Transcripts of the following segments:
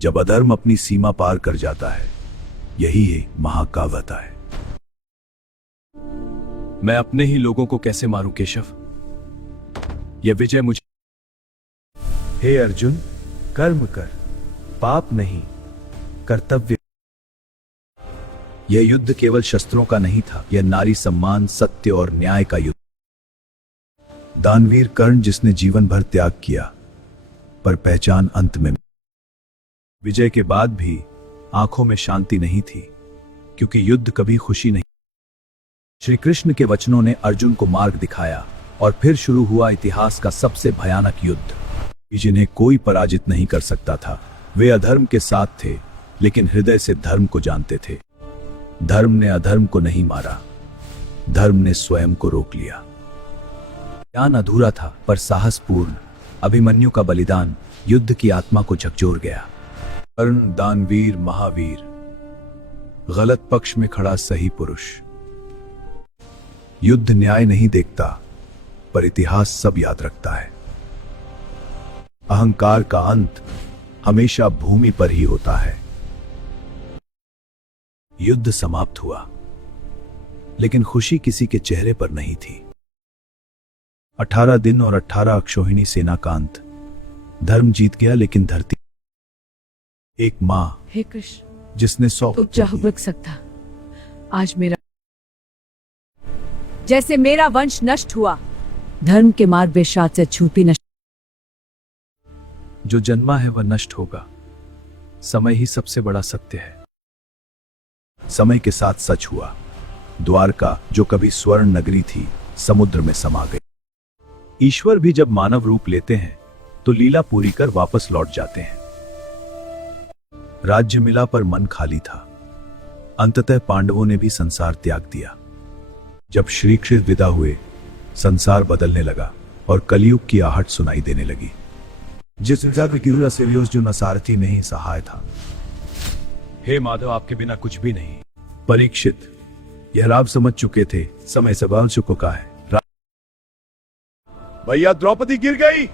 जब अधर्म अपनी सीमा पार कर जाता है, यही एक महाकाव्यता है। मैं अपने ही लोगों को कैसे मारूं केशव? यह विजय मुझे। हे अर्जुन, कर्म कर, पाप नहीं, कर्तव्य। यह युद्ध केवल शस्त्रों का नहीं था, यह नारी सम्मान, सत्य और न्याय का युद्ध। दानवीर कर्ण, जिसने जीवन भर त्याग किया, पर पहचान अंत में। विजय के बाद भी आंखों में शांति नहीं थी, क्योंकि युद्ध कभी खुशी नहीं। श्री कृष्ण के वचनों ने अर्जुन को मार्ग दिखाया और फिर शुरू हुआ इतिहास का सबसे भयानक युद्ध, जिन्हें कोई पराजित नहीं कर सकता था। वे अधर्म के साथ थे, लेकिन हृदय से धर्म को जानते थे। धर्म ने अधर्म को नहीं मारा, धर्म ने स्वयं को रोक लिया। ज्ञान अधूरा था, पर साहसपूर्ण अभिमन्यु का बलिदान युद्ध की आत्मा को झकझोर गया। कर्ण दानवीर, महावीर, गलत पक्ष में खड़ा सही पुरुष। युद्ध न्याय नहीं देखता, पर इतिहास सब याद रखता है। अहंकार का अंत हमेशा भूमि पर ही होता है। युद्ध समाप्त हुआ, लेकिन खुशी किसी के चेहरे पर नहीं थी। 18 दिन और 18 अक्षौहिणी सेना का अंत। धर्म जीत गया, लेकिन धरती। एक मां, हे कृष्ण, जिसने 100 तू चाह रुक सकता। आज मेरा जैसे मेरा वंश नष्ट हुआ, धर्म के मार्ग बेशात से छूपी नष्ट। जो जन्मा है वह नष्ट होगा। समय ही सबसे बड़ा सत्य है। समय के साथ सच हुआ। द्वारका, जो कभी स्वर्ण नगरी थी, समुद्र में समा गई। ईश्वर भी जब मानव रूप लेते हैं, तो लीला पूरी कर वापस लौट जाते हैं। राज्य मिला, पर मन खाली था। अंततः पांडवों ने भी संसार त्याग दिया। जब श्री कृष्ण विदा हुए, संसार बदलने लगा और कलयुग की आहट सुनाई देने लगी। जिस जो न सारथी नहीं सहाय था। हे माधव, आपके बिना कुछ भी नहीं। परीक्षित, यह राव समझ चुके थे, समय सवाल चुका है। भैया, द्रौपदी गिर गई।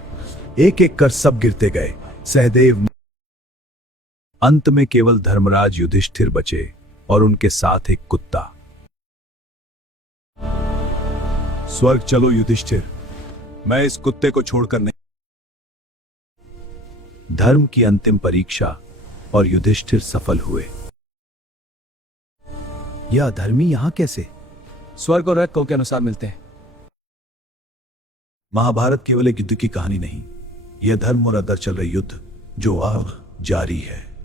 एक एक कर सब गिरते गए। सहदेव। अंत में केवल धर्मराज युधिष्ठिर बचे और उनके साथ एक कुत्ता। स्वर्ग चलो युधिष्ठिर, मैं इस कुत्ते को छोड़कर नहीं। धर्म की अंतिम परीक्षा, और युधिष्ठिर सफल हुए। यह अधर्मी यहां कैसे? स्वर्ग और नरक के अनुसार मिलते हैं। महाभारत केवल एक युद्ध की कहानी नहीं, यह धर्म और अदर चल रही युद्ध जो अब जारी है।